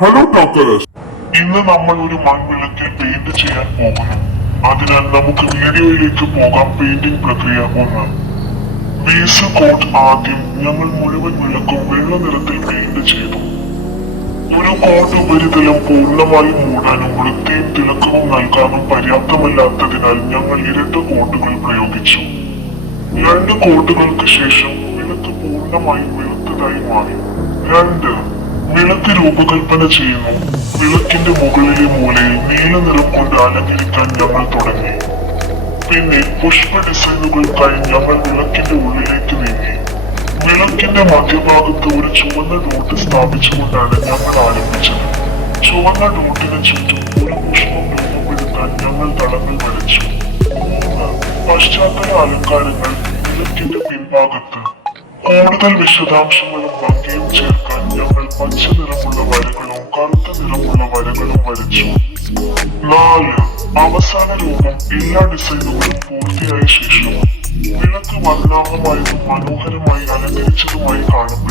Hello ടോക്കറസ്. ഇന്ന് നമ്മൾ ഒരു മൺവിളക്കിൽ പെയിന്റ് ചെയ്യാൻ പോകുന്നു. അതിനാൽ നമുക്ക് വീഡിയോയിലേക്ക് പോകാം. പെയിന്റിംഗ് പ്രക്രിയ 1. Base coat. ആദ്യം ഞങ്ങൾ മുഴുവൻ വിളക്കും വെള്ള നിറത്തിൽ പെയിന്റ് ചെയ്തു. ഒരു കോട്ട് ഉപരിതലം പൂർണ്ണമായും മൂടാനും വൃത്തിയും തിളക്കവും നൽകാനും പര്യാപ്തമല്ലാത്തതിനാൽ ഞങ്ങൾ ഇരട്ട കോട്ടുകൾ പ്രയോഗിച്ചു. 2 കോട്ടുകൾക്ക് ശേഷം വിളക്ക് പൂർണ്ണമായും വെളുത്തതായി മാറി. 2. വിളക്ക് രൂപകൽപ്പന ചെയ്യുന്നു. വിളക്കിന്റെ മുകളിലെ മൂലയിൽ നീല നിറം കൊണ്ട് അലങ്കരിക്കാൻ ഞങ്ങൾ തുടങ്ങി. പിന്നെ പുഷ്പ ഡിസൈനുകൾക്കായി ഞങ്ങൾ വിളക്കിന്റെ ഉള്ളിലേക്ക് നീങ്ങി. വിളക്കിന്റെ മധ്യഭാഗത്ത് ഒരു ചുവന്ന ഡോട്ട് സ്ഥാപിച്ചുകൊണ്ടാണ് ഞങ്ങൾ ആരംഭിച്ചത്. ചുവന്ന ഡോട്ടിന് ചുറ്റും ഒരു പുഷ്പം രൂപപ്പെടുത്താൻ ഞങ്ങൾ തളങ്ങൾ വരച്ചു. 3. പശ്ചാത്തല അലങ്കാരങ്ങൾ. വിളക്കിന്റെ പിൻഭാഗത്ത് കൂടുതൽ വിശദാംശങ്ങളും ഭംഗിയും ചേർക്കാൻ ഞങ്ങൾ പച്ച നിറമുള്ള വരകളും കറുത്ത നിറമുള്ള വരകളും വരച്ചു. 4. അവസാന രൂപം. എല്ലാ ഡിസൈനുകളും പൂർത്തിയായ ശേഷം വിളക്ക് വർണ്ണാഭമായതും മനോഹരമായി അലങ്കരിച്ചതുമായി കാണപ്പെടും.